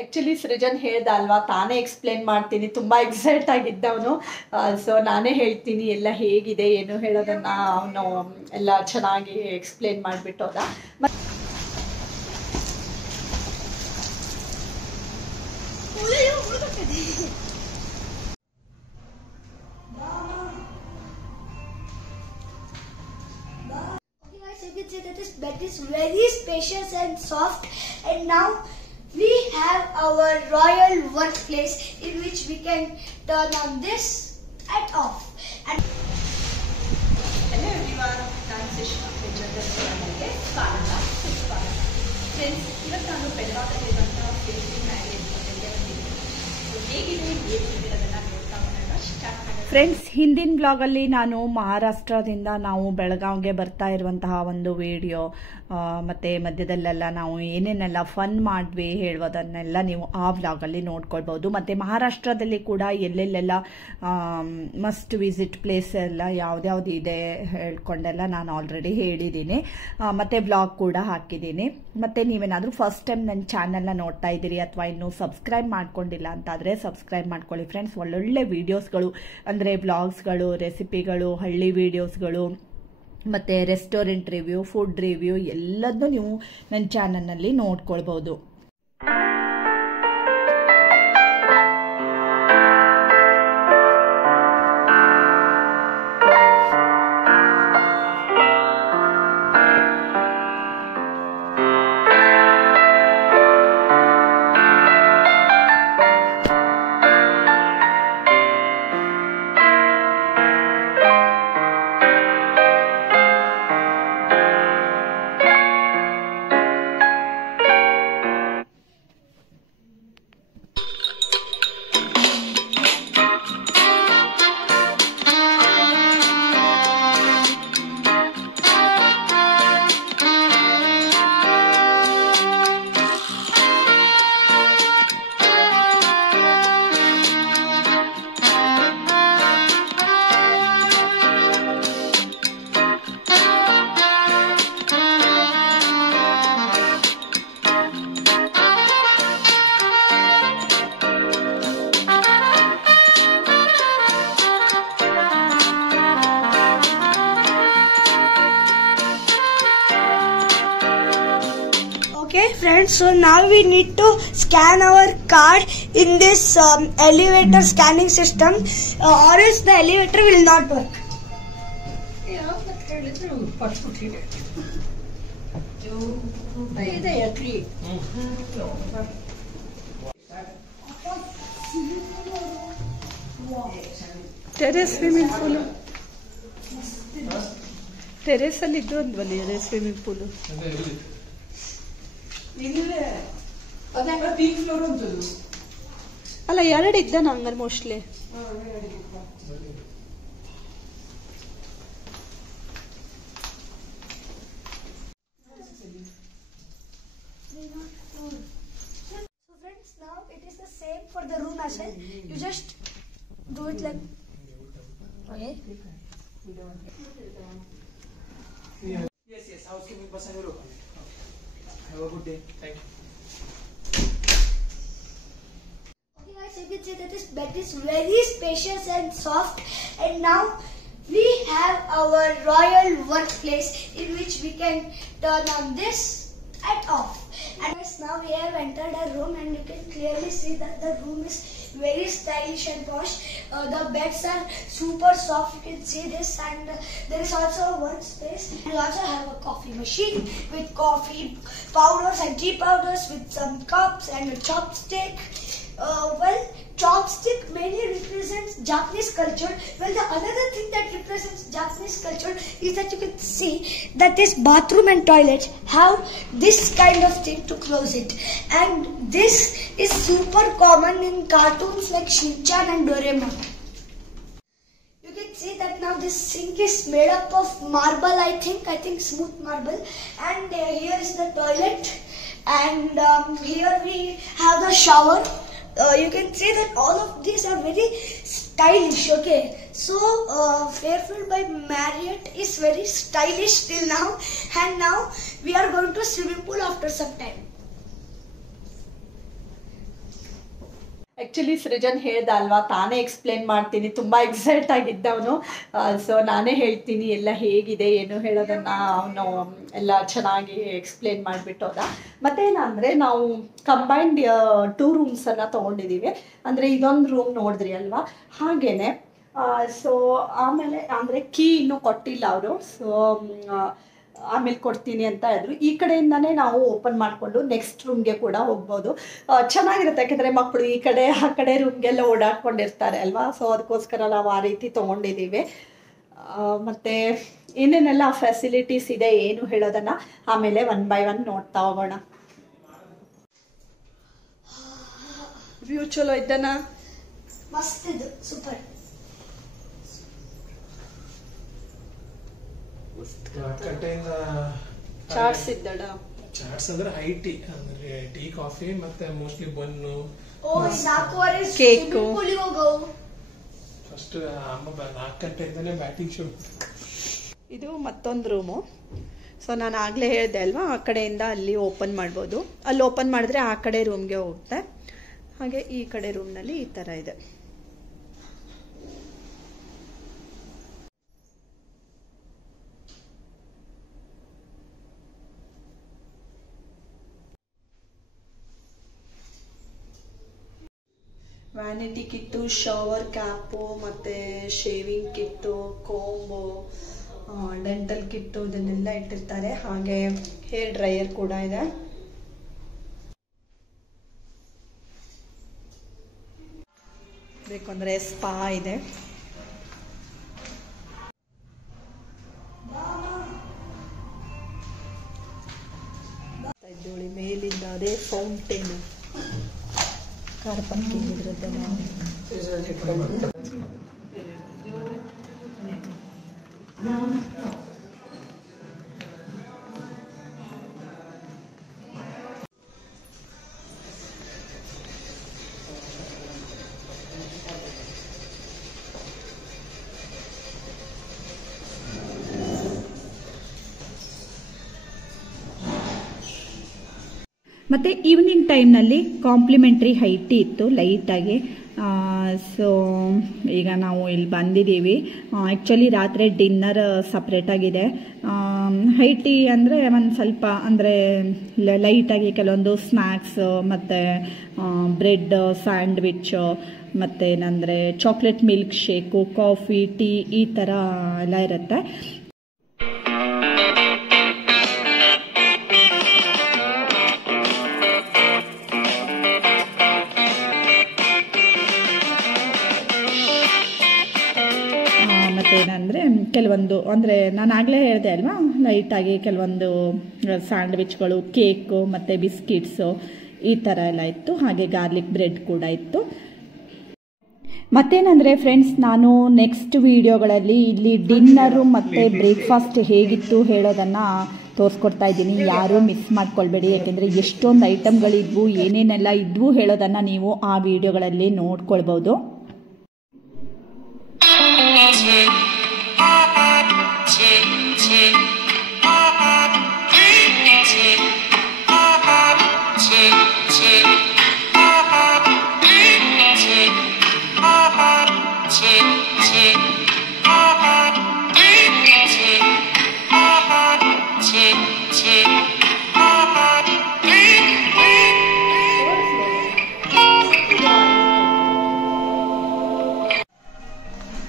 Actually Srujan ಹೇಳ್ದ ಅಲ್ವಾ, ತಾನೇ ಎಕ್ಸ್ಪ್ಲೇನ್ ಮಾಡ್ತೀನಿ, ತುಂಬ ಎಕ್ಸೈಟ್ ಆಗಿದ್ದವನು. ಸೊ ನಾನೇ ಹೇಳ್ತೀನಿ ಎಲ್ಲ ಹೇಗಿದೆ ಏನು ಹೇಳೋದನ್ನು ಅವನು ಎಲ್ಲ ಚೆನ್ನಾಗಿ ಎಕ್ಸ್ಪ್ಲೇನ್ ಮಾಡಿಬಿಟ್ಟು ಹೋದ. You can see that this bed is very spacious and soft, and now we have our royal workplace in which we can turn on this and off. And hello everyone, ನಾನು ಸುಷ್ಮಾ ಚಾನಲ್ಗೆ ಸ್ವಾಗತ. Friends, ಇವತ್ತು ನಾನು ಬೆಳಗಾವಿಯಲ್ಲಿರುವಂಥ facing marriage ಹೋಟೆಲ್ಗೆ ಬಂದಿದ್ದೀನಿ. ಹೇಗಿದೆ ಅದನ್ನು ನೋಡ್ತಾ ಹೋಗೋಣ, ಸ್ಟಾರ್ಟ್ ಮಾಡೋಣ. ಫ್ರೆಂಡ್ಸ್, ಹಿಂದಿನ ಬ್ಲಾಗಲ್ಲಿ ನಾನು ಮಹಾರಾಷ್ಟ್ರದಿಂದ ನಾವು ಬೆಳಗಾವಿಗೆ ಬರ್ತಾ ಇರುವಂತಹ ಒಂದು ವಿಡಿಯೋ ಮತ್ತು ಮಧ್ಯದಲ್ಲೆಲ್ಲ ನಾವು ಏನೇನೆಲ್ಲ ಫನ್ ಮಾಡಿದ್ವಿ ಹೇಳುವುದನ್ನೆಲ್ಲ ನೀವು ಆ ವ್ಲಾಗಲ್ಲಿ ನೋಡ್ಕೊಳ್ಬೋದು. ಮತ್ತು ಮಹಾರಾಷ್ಟ್ರದಲ್ಲಿ ಕೂಡ ಎಲ್ಲೆಲ್ಲೆಲ್ಲ ಮಸ್ಟ್ ವಿಸಿಟ್ ಪ್ಲೇಸ್ ಎಲ್ಲ ಯಾವ್ದ್ಯಾವ್ದು ಇದೆ ಹೇಳ್ಕೊಂಡೆಲ್ಲ ನಾನು ಆಲ್ರೆಡಿ ಹೇಳಿದ್ದೀನಿ, ಮತ್ತು ವ್ಲಾಗ್ ಕೂಡ ಹಾಕಿದ್ದೀನಿ. ಮತ್ತು ನೀವೇನಾದರೂ ಫಸ್ಟ್ ಟೈಮ್ ನನ್ನ ಚಾನಲ್ನ ನೋಡ್ತಾ ಇದ್ದೀರಿ ಅಥವಾ ಇನ್ನೂ ಸಬ್ಸ್ಕ್ರೈಬ್ ಮಾಡ್ಕೊಂಡಿಲ್ಲ ಅಂತಾದರೆ ಸಬ್ಸ್ಕ್ರೈಬ್ ಮಾಡ್ಕೊಳ್ಳಿ ಫ್ರೆಂಡ್ಸ್. ಒಳ್ಳೊಳ್ಳೆ ವೀಡಿಯೋಸ್ಗಳು ಅಂದರೆ ವ್ಲಾಗ್ಸ್ಗಳು, ರೆಸಿಪಿಗಳು, ಹಳ್ಳಿ ವೀಡಿಯೋಸ್ಗಳು ಮತ್ತು ರೆಸ್ಟೋರೆಂಟ್ ರಿವ್ಯೂ, ಫುಡ್ ರಿವ್ಯೂ ಎಲ್ಲದನ್ನೂ ನೀವು ನನ್ನ ಚಾನಲ್ನಲ್ಲಿ ನೋಡ್ಕೊಳ್ಬೋದು. okay friends, so now we need to scan our card in this elevator scanning system, or else the elevator will not work. Terrace swimming pool, ಟೆರೆಸಲ್ಲಿ ಇದ್ದು ಅಂದ್ವಲ್ಲ ಸ್ವಿಮ್ಮಿಂಗ್ ಪೂಲು. ಅಲ್ಲ, ಎರಡು ಇದ್ದ ನಂಗರ್ mostly. So friends, now it is the same for the room as well. You just do it like okay. Yes, housekeeping person will open. Have a good day. Thank you. Okay guys, you can see that this bed is very spacious and soft, and now we have our royal workplace in which we can turn on this and off. And guys, now we have entered a room, and you can clearly see that the room is very stylish and posh. The beds are super soft, you can see this, and there is also a workspace. We also have a coffee machine with coffee powders and tea powders, with some cups and a chopstick. Well, chopstick mainly represents Japanese culture. Well, the another thing that represents Japanese culture is that you can see that this bathroom and toilet have this kind of thing to close it, and this is super common in cartoons like Shin-chan and Doraemon. You can see that now this sink is made up of marble, I think smooth marble, and here is the toilet, and here we have the shower. You can see that all of these are very stylish. Okay, so Fairfield by Marriott is very stylish till now, and now we are going to swimming pool after some time. Actually Srujan ಹೇಳ್ದ ಅಲ್ವಾ, ತಾನೇ explain ಮಾಡ್ತೀನಿ, ತುಂಬ excite ಆಗಿದ್ದವನು. So ನಾನೇ ಹೇಳ್ತೀನಿ ಎಲ್ಲ ಹೇಗಿದೆ ಏನು ಹೇಳೋದನ್ನು ಅವನು ಎಲ್ಲ ಚೆನ್ನಾಗಿ ಎಕ್ಸ್ಪ್ಲೇನ್ ಮಾಡಿಬಿಟ್ಟು ಹೋದ. ಮತ್ತೇನಂದರೆ ನಾವು ಕಂಬೈನ್ಡ್ 2 ರೂಮ್ಸನ್ನು ತೊಗೊಂಡಿದ್ದೀವಿ. ಅಂದರೆ ಇದೊಂದು ರೂಮ್ ನೋಡಿದ್ರಿ ಅಲ್ವಾ, ಹಾಗೇ. ಸೊ ಆಮೇಲೆ ಅಂದರೆ ಕೀ ಇನ್ನೂ ಕೊಟ್ಟಿಲ್ಲ ಅವರು. ಸೊ ಆಮೇಲೆ ಕೊಡ್ತೀನಿ ಅಂತ ಹೇಳಿದ್ರು. ಈ ಕಡೆಯಿಂದನೇ ನಾವು ಓಪನ್ ಮಾಡಿಕೊಂಡು ನೆಕ್ಸ್ಟ್ ರೂಮ್ಗೆ ಕೂಡ ಹೋಗ್ಬೋದು. ಚೆನ್ನಾಗಿರುತ್ತೆ, ಯಾಕೆಂದರೆ ಮಕ್ಕಳು ಈ ಕಡೆ ಆ ಕಡೆ ರೂಮ್ಗೆಲ್ಲ ಓಡಾಡ್ಕೊಂಡಿರ್ತಾರೆ ಅಲ್ವಾ. ಸೊ ಅದಕ್ಕೋಸ್ಕರ ನಾವು ಆ ರೀತಿ ತೊಗೊಂಡಿದ್ದೀವಿ. ಮತ್ತು ಏನೇನೆಲ್ಲ ಫೆಸಿಲಿಟೀಸ್ ಇದೆ ಏನು ಹೇಳೋದನ್ನು ಆಮೇಲೆ 1 by 1 ನೋಡ್ತಾ ಹೋಗೋಣ. ವ್ಯೂ ಚಲೋ ಇದ್ದಾನ? ಮಸ್ತ್ ಇದು, ಸೂಪರ್. ಚಾಟ್ಸ್ ಇದ್ದಡ, ಚಾಟ್ಸ್ ಅಂದ್ರೆ ಹೈ ಟೀ, ಅಂದ್ರೆ ಟೀ ಕಾಫಿ ಮತ್ತೆ ಮೋಸ್ಟ್ಲಿ ಬನ್ನು, ಕೇಕು. ಫಸ್ಟ್ ಅಮ್ಮ 4 ಗಂಟೆಯಿಂದನೇ ಬ್ಯಾಟಿಂಗ್ ಶುರು. ಇದು ಮತ್ತೊಂದು ರೂಮು. ಸೊ ನಾನು ಆಗಲೇ ಹೇಳಿದೆ ಅಲ್ವಾ, ಆ ಕಡೆಯಿಂದ ಅಲ್ಲಿ ಓಪನ್ ಮಾಡ್ಬೋದು. ಅಲ್ಲಿ ಓಪನ್ ಮಾಡಿದ್ರೆ ಆ ಕಡೆ ರೂಮ್ಗೆ ಹೋಗುತ್ತೆ. ಹಾಗೆ ಈ ಕಡೆ ರೂಮ್ನಲ್ಲಿ ಈ ಥರ ಇದೆ. ವ್ಯಾನಿಟಿ ಕಿಟ್ಟು, ಶವರ್ ಕ್ಯಾಪು, ಮತ್ತು ಶೇವಿಂಗ್ ಕಿಟ್ಟು, ಕೋಂಬು, ಡೆಂಟಲ್ ಕಿಟ್ಟು, ಇದನ್ನೆಲ್ಲ ಇಟ್ಟಿರ್ತಾರೆ. ಹಾಗೆ ಹೇರ್ ಡ್ರೈಯರ್ ಕೂಡ ಇದೆ. ಬೇಕಂದ್ರೆ ಸ್ಪಾ ಇದೆ. ಮೇಲಿಂದ ಅದೇ ಫೌಂಟೇನು, ಕಾರ್ ಪಾರ್ಕಿಂಗ್ ಇದ್ರದ್ದು ನಾವು ಮತ್ತು ಈವ್ನಿಂಗ್ ಟೈಮ್ನಲ್ಲಿ ಕಾಂಪ್ಲಿಮೆಂಟ್ರಿ ಹೈ ಟೀ ಇತ್ತು ಲೈಟಾಗಿ. ಸೊ ಈಗ ನಾವು ಇಲ್ಲಿ ಬಂದಿದ್ದೀವಿ. ಆ್ಯಕ್ಚುಲಿ ರಾತ್ರಿ ಡಿನ್ನರ್ ಸಪ್ರೇಟಾಗಿದೆ. ಹೈ ಟೀ ಅಂದರೆ ಒಂದು ಸ್ವಲ್ಪ ಅಂದರೆ ಲೈಟಾಗಿ ಕೆಲವೊಂದು ಸ್ನ್ಯಾಕ್ಸ್ ಮತ್ತು ಬ್ರೆಡ್ ಸ್ಯಾಂಡ್ವಿಚ್ ಮತ್ತೇನಂದರೆ chocolate milk shake, coffee, tea ಈ ಥರ ಎಲ್ಲ ಇರುತ್ತೆ. ಏನಂದರೆ ಕೆಲವೊಂದು ಅಂದರೆ ನಾನು ಆಗಲೇ ಹೇಳಿದೆ ಅಲ್ವಾ, ಲೈಟಾಗಿ ಕೆಲವೊಂದು ಸ್ಯಾಂಡ್ವಿಚ್ಗಳು, ಕೇಕು ಮತ್ತು ಬಿಸ್ಕಿಟ್ಸು ಈ ಥರ ಎಲ್ಲ ಇತ್ತು. ಹಾಗೆ ಗಾರ್ಲಿಕ್ ಬ್ರೆಡ್ ಕೂಡ ಇತ್ತು. ಮತ್ತೇನಂದರೆ ಫ್ರೆಂಡ್ಸ್, ನಾನು ನೆಕ್ಸ್ಟ್ ವಿಡಿಯೋಗಳಲ್ಲಿ ಇಲ್ಲಿ ಡಿನ್ನರು ಮತ್ತು ಬ್ರೇಕ್ಫಾಸ್ಟ್ ಹೇಗಿತ್ತು ಹೇಳೋದನ್ನು ತೋರಿಸ್ಕೊಡ್ತಾ ಇದ್ದೀನಿ. ಯಾರೂ ಮಿಸ್ ಮಾಡ್ಕೊಳ್ಬೇಡಿ, ಯಾಕೆಂದರೆ ಎಷ್ಟೊಂದು ಐಟಮ್ಗಳಿದ್ವು, ಏನೇನೆಲ್ಲ ಇದ್ವು ಹೇಳೋದನ್ನು ನೀವು ಆ ವಿಡಿಯೋಗಳಲ್ಲಿ ನೋಡ್ಕೊಳ್ಬೋದು.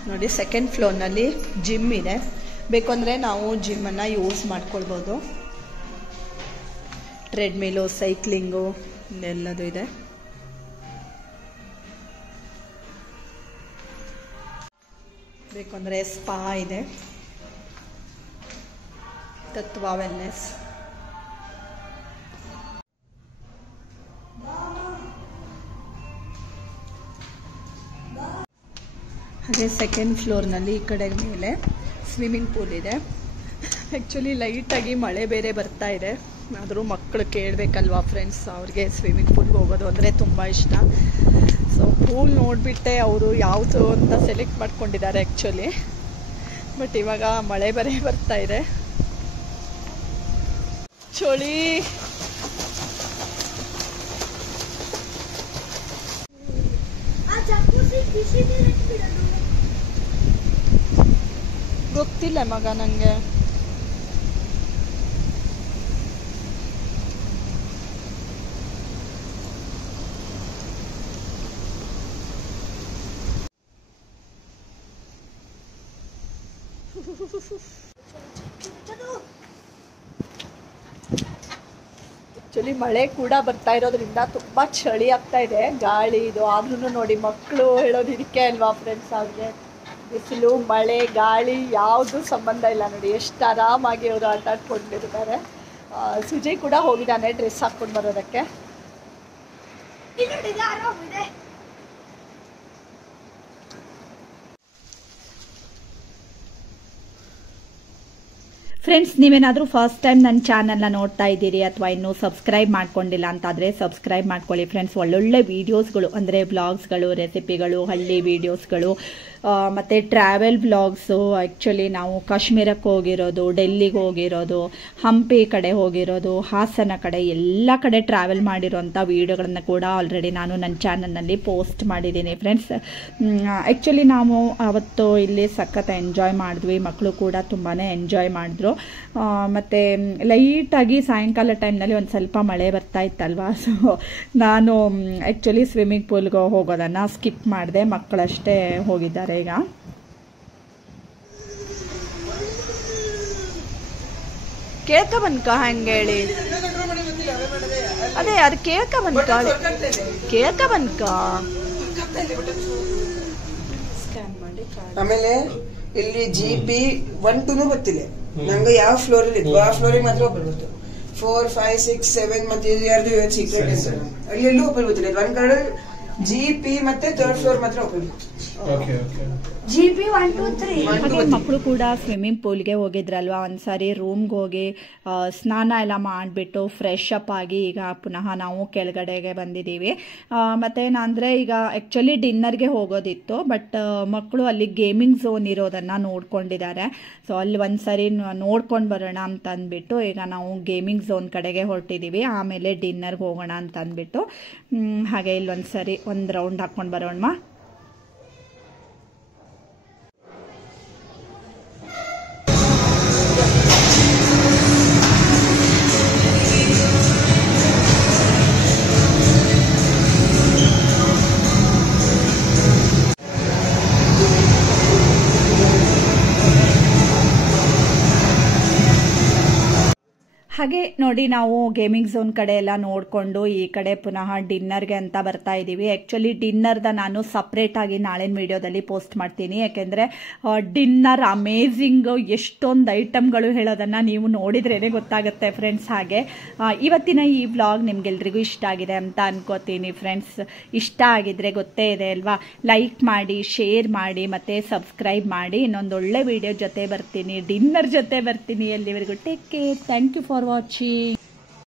ನೋಡಿ, ಸೆಕೆಂಡ್ ಫ್ಲೋರ್ನಲ್ಲಿ ಜಿಮ್ ಇದೆ. ಬೇಕಂದರೆ ನಾವು ಜಿಮ್ಮನ್ನು ಯೂಸ್ ಮಾಡ್ಕೊಳ್ಬೋದು. ಟ್ರೆಡ್ಮಿಲು, ಸೈಕ್ಲಿಂಗು ಎಲ್ಲದು ಇದೆ. ಬೇಕಂದರೆ ಸ್ಪಾ ಇದೆ, ತತ್ವ ವೆಲ್ನೆಸ್. ಹಾಗೆ ಸೆಕೆಂಡ್ ಫ್ಲೋರ್ನಲ್ಲಿ ಈ ಕಡೆ ಮೇಲೆ ಸ್ವಿಮ್ಮಿಂಗ್ ಪೂಲ್ ಇದೆ. ಆ್ಯಕ್ಚುಲಿ ಲೈಟಾಗಿ ಮಳೆ ಬೇರೆ ಬರ್ತಾ ಇದೆ, ಆದರೂ ಮಕ್ಕಳು ಕೇಳಬೇಕಲ್ವಾ ಫ್ರೆಂಡ್ಸ್, ಅವ್ರಿಗೆ ಸ್ವಿಮ್ಮಿಂಗ್ ಪೂಲ್ಗೆ ಹೋಗೋದು ಅಂದರೆ ತುಂಬ ಇಷ್ಟ. ಸೊ ಪೂಲ್ ನೋಡಿಬಿಟ್ಟೆ ಅವರು ಯಾವುದು ಅಂತ ಸೆಲೆಕ್ಟ್ ಮಾಡ್ಕೊಂಡಿದ್ದಾರೆ ಆ್ಯಕ್ಚುಲಿ. ಬಟ್ ಇವಾಗ ಮಳೆ ಬೇರೆ ಬರ್ತಾ ಇದೆ, ಚಳಿ. ಗೊತ್ತಿಲ್ಲ ಮಗ ನಂಗೆ. ಆಕ್ಚುಲಿ ಮಳೆ ಕೂಡ ಬರ್ತಾ ಇರೋದ್ರಿಂದ ತುಂಬಾ ಚಳಿ ಆಗ್ತಾ ಇದೆ, ಗಾಳಿ ಇದು ಆದ್ರೂ ನೋಡಿ ಮಕ್ಕಳು ಹೇಳೋದು ಇದಕ್ಕೆ ಅಲ್ವಾ ಫ್ರೆಂಡ್ಸ್, ಅವ್ರಿಗೆ ಬಿಸಿಲು ಮಳೆ ಗಾಳಿ ಯಾವುದು ಸಂಬಂಧ ಇಲ್ಲ ನೋಡಿ, ಎಷ್ಟು ಆರಾಮಾಗಿ ಅವರು ಆಟ ಆಡ್ಕೊಂಡಿರ್ತಾರೆ. ಸುಜಯ್ ಕೂಡ ಹೋಗಿದ್ದಾನೆ ಡ್ರೆಸ್ ಹಾಕ್ಕೊಂಡು ಬರೋದಕ್ಕೆ. ಫ್ರೆಂಡ್ಸ್, ನೀವೇನಾದರೂ ಫಸ್ಟ್ ಟೈಮ್ ನನ್ನ ಚಾನಲ್ನ ನೋಡ್ತಾ ಇದ್ದೀರಿ ಅಥವಾ ಇನ್ನೂ ಸಬ್ಸ್ಕ್ರೈಬ್ ಮಾಡ್ಕೊಂಡಿಲ್ಲ ಅಂತಾದರೆ ಸಬ್ಸ್ಕ್ರೈಬ್ ಮಾಡ್ಕೊಳ್ಳಿ ಫ್ರೆಂಡ್ಸ್. ಒಳ್ಳೊಳ್ಳೆ ವೀಡಿಯೋಸ್ಗಳು ಅಂದರೆ ಬ್ಲಾಗ್ಸ್ಗಳು, ರೆಸಿಪಿಗಳು, ಹಳ್ಳಿ ವೀಡಿಯೋಸ್ಗಳು ಮತ್ತು ಟ್ರಾವೆಲ್ ಬ್ಲಾಗ್ಸು. ಆ್ಯಕ್ಚುಲಿ ನಾವು ಕಾಶ್ಮೀರಕ್ಕೆ ಹೋಗಿರೋದು, ಡೆಲ್ಲಿಗೆ ಹೋಗಿರೋದು, ಹಂಪಿ ಕಡೆ ಹೋಗಿರೋದು, ಹಾಸನ ಕಡೆ ಎಲ್ಲ ಕಡೆ ಟ್ರಾವೆಲ್ ಮಾಡಿರೋಂಥ ವೀಡಿಯೋಗಳನ್ನು ಕೂಡ ಆಲ್ರೆಡಿ ನಾನು ನನ್ನ ಚಾನಲ್ನಲ್ಲಿ ಪೋಸ್ಟ್ ಮಾಡಿದ್ದೀನಿ ಫ್ರೆಂಡ್ಸ್. ಆ್ಯಕ್ಚುಲಿ ನಾವು ಅವತ್ತು ಇಲ್ಲಿ ಸಖತ್ ಎಂಜಾಯ್ ಮಾಡಿದ್ವಿ, ಮಕ್ಕಳು ಕೂಡ ತುಂಬಾ ಎಂಜಾಯ್ ಮಾಡಿದ್ರು. ಮತ್ತು ಲೈಟಾಗಿ ಸಾಯಂಕಾಲ ಟೈಮ್ನಲ್ಲಿ ಒಂದು ಸ್ವಲ್ಪ ಮಳೆ ಬರ್ತಾ ಇತ್ತಲ್ವ, ಸೊ ನಾನು ಆ್ಯಕ್ಚುಲಿ ಸ್ವಿಮ್ಮಿಂಗ್ ಪೂಲ್ಗೆ ಹೋಗೋದನ್ನು ಸ್ಕಿಪ್ ಮಾಡಿದೆ, ಮಕ್ಕಳಷ್ಟೇ ಹೋಗಿದ್ದಾರೆ. ಈಗ ಕೇಳ್ಕ ಬಂದ್ಕ ಹಂಗೇಳಿ ಅದೇ ಅದು ಕೇಳ್ಕ ಬಂದ್ಕ ಸ್ಕ್ಯಾನ್ ಮಾಡಿ. ಆಮೇಲೆ ಇಲ್ಲಿ GP 1 2 ಗೊತ್ತಿಲ್ಲ ನಂಗೆ ಯಾವ ಫ್ಲೋರ್ ಅಲ್ಲಿ ಇದ್ವು ಆ ಫ್ಲೋರಿಗೆ ಮಾತ್ರ ಒಬ್ಬರು ಗೊತ್ತು. 4 5 6 7 ಮತ್ತೆ ಯಾರ್ದು ಸೀಕ್ರೆಟ್ ಹೆಸರು ಅಲ್ಲಿ ಎಲ್ಲೂ ಒಬ್ಬರು ಗೊತ್ತಿಲ್ಲ. ಒಂದ್ ಕಡೆ GP ಮತ್ತೆ 3rd ಫ್ಲೋರ್ ಮಾತ್ರ ಒಬ್ಬರು ಗೊತ್ತು. GP 1 2 3. ಹಾಗೆ ಮಕ್ಕಳು ಕೂಡ ಸ್ವಿಮ್ಮಿಂಗ್ ಪೂಲ್ಗೆ ಹೋಗಿದ್ರಲ್ವ, ಒಂದ್ಸಾರಿ ರೂಮ್ಗೆ ಹೋಗಿ ಸ್ನಾನ ಎಲ್ಲ ಮಾಡಿಬಿಟ್ಟು ಫ್ರೆಶ್ ಅಪ್ ಆಗಿ ಈಗ ಪುನಃ ನಾವು ಕೆಳಗಡೆಗೆ ಬಂದಿದ್ದೀವಿ. ಮತ್ತೇನಂದರೆ ಈಗ ಆ್ಯಕ್ಚುಲಿ ಡಿನ್ನರ್ಗೆ ಹೋಗೋದಿತ್ತು, ಬಟ್ ಮಕ್ಕಳು ಅಲ್ಲಿ ಗೇಮಿಂಗ್ ಝೋನ್ ಇರೋದನ್ನು ನೋಡ್ಕೊಂಡಿದ್ದಾರೆ. ಸೊ ಅಲ್ಲಿ ಒಂದ್ಸರಿ ನೋಡ್ಕೊಂಡು ಬರೋಣ ಅಂತ ಅಂದ್ಬಿಟ್ಟು ಈಗ ನಾವು ಗೇಮಿಂಗ್ ಝೋನ್ ಕಡೆಗೆ ಹೊರಟಿದ್ದೀವಿ. ಆಮೇಲೆ ಡಿನ್ನರ್ಗೆ ಹೋಗೋಣ ಅಂತ ಅಂದ್ಬಿಟ್ಟು ಹಾಗೆ ಇಲ್ಲೊಂದ್ಸರಿ ಒಂದು ರೌಂಡ್ ಹಾಕ್ಕೊಂಡು ಬರೋಣ. ಹಾಗೆ ನೋಡಿ ನಾವು ಗೇಮಿಂಗ್ ಝೋನ್ ಕಡೆ ಎಲ್ಲ ನೋಡಿಕೊಂಡು ಈ ಕಡೆ ಪುನಃ ಡಿನ್ನರ್ಗೆ ಅಂತ ಬರ್ತಾ ಇದ್ದೀವಿ. ಆ್ಯಕ್ಚುಲಿ ಡಿನ್ನರ್ದ ನಾನು ಸಪ್ರೇಟಾಗಿ ನಾಳಿನ ವಿಡಿಯೋದಲ್ಲಿ ಪೋಸ್ಟ್ ಮಾಡ್ತೀನಿ, ಯಾಕೆಂದರೆ ಡಿನ್ನರ್ ಅಮೇಝಿಂಗ್, ಎಷ್ಟೊಂದು ಐಟಮ್ಗಳು ಹೇಳೋದನ್ನು ನೀವು ನೋಡಿದ್ರೇ ಗೊತ್ತಾಗುತ್ತೆ ಫ್ರೆಂಡ್ಸ್. ಹಾಗೆ ಇವತ್ತಿನ ಈ ವ್ಲಾಗ್ ನಿಮ್ಗೆಲ್ರಿಗೂ ಇಷ್ಟ ಆಗಿದೆ ಅಂತ ಅನ್ಕೋತೀನಿ ಫ್ರೆಂಡ್ಸ್. ಇಷ್ಟ ಆಗಿದ್ರೆ ಗೊತ್ತೇ ಇದೆ ಅಲ್ವಾ, ಲೈಕ್ ಮಾಡಿ, ಶೇರ್ ಮಾಡಿ ಮತ್ತು ಸಬ್ಸ್ಕ್ರೈಬ್ ಮಾಡಿ. ಇನ್ನೊಂದು ಒಳ್ಳೆ ವಿಡಿಯೋ ಜೊತೆ ಬರ್ತೀನಿ, ಡಿನ್ನರ್ ಜೊತೆ ಬರ್ತೀನಿ. ಎಲ್ಲಿವರೆಗೂ take care, thank you for watching.